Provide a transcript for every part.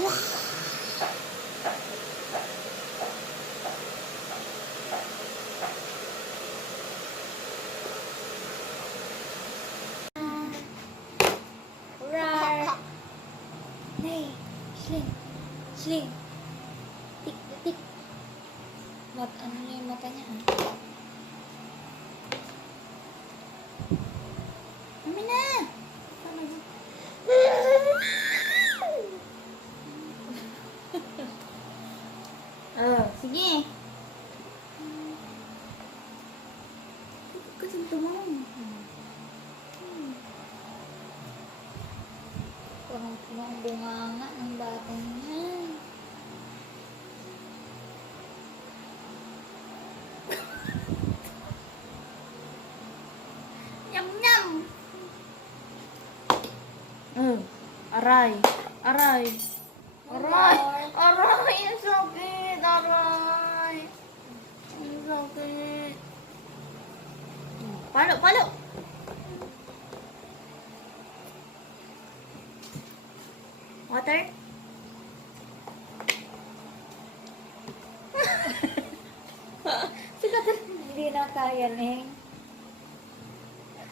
Nay, sling. Sling. Tik, tik. Ano na yung mata niya, ha? Mami na! Sige. Kasi tumulong. Parang bunganga ng batang yan. Yum-yum! Aray. Aray. Aray. Aray. Ang sakit. Aray. Ang sakit. Palo. Palo. Water? Sikat. Hindi na kaya, Neng.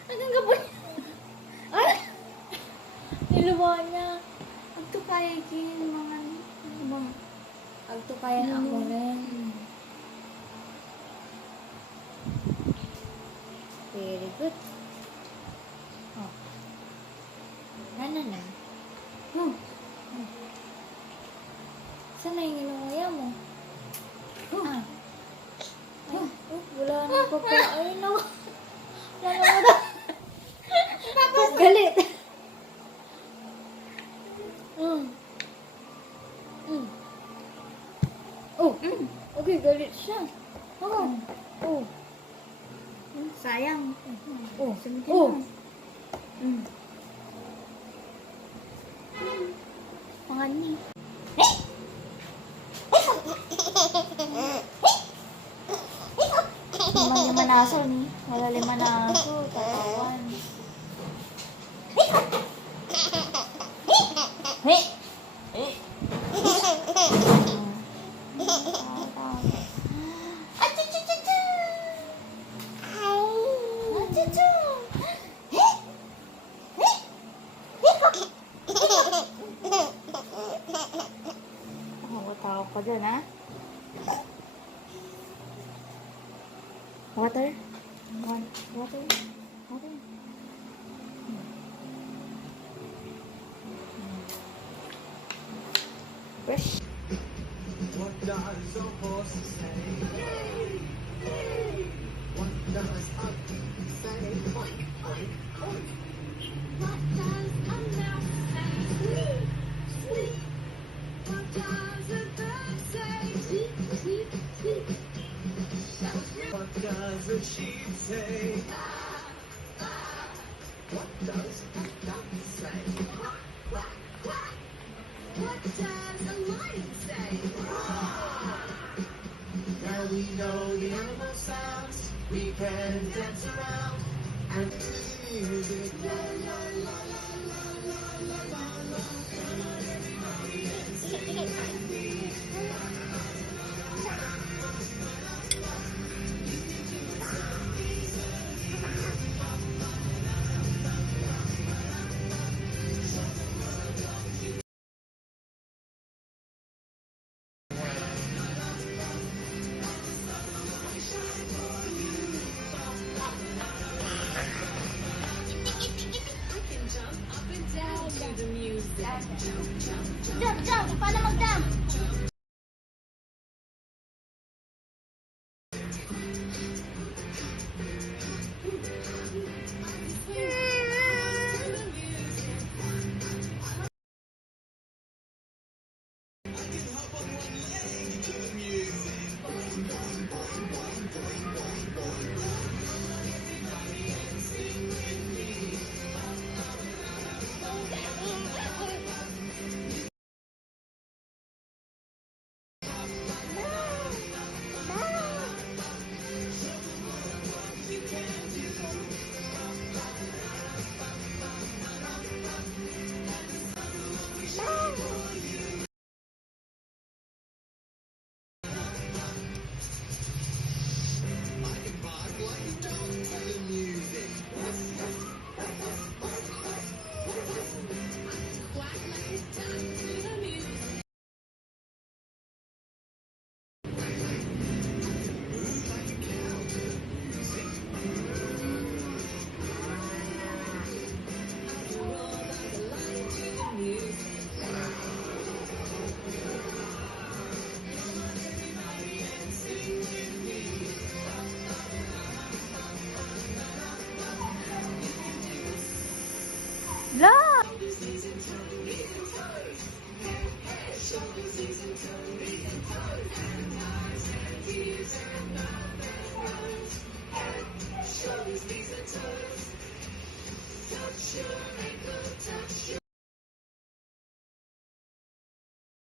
Hanggang gabon. Ay! Niluwa niya. Agto kaya kin mga ibang Agto kaya na ako rin. Very good. Oh. Ano na? Saan na yung inunguya mo? Ah. Ay, wala na pagkain, no? Wala na mo. Ba't galit? Okay, galit siya. Oh. sayang. Sumitin Oh. mo. Pangan ni. Yaman aso ni. Wala liman aso. Tatawan. Tawag pa dyan, ha? Water? Water? Water? Brush? What does a horse say? What does a pig say? Oink, oink, oink. What does a mouse say? Squeak, squeak. What does a bird say? Tweet, tweet, tweet. What does a sheep say? What does a duck say? Quack, quack, quack. What does a lion say? Now we know the animal sounds. We can dance around and music. La la la la la la la la la. Come on, everybody, and sing with me. Jump, jump! Paano mag-jump?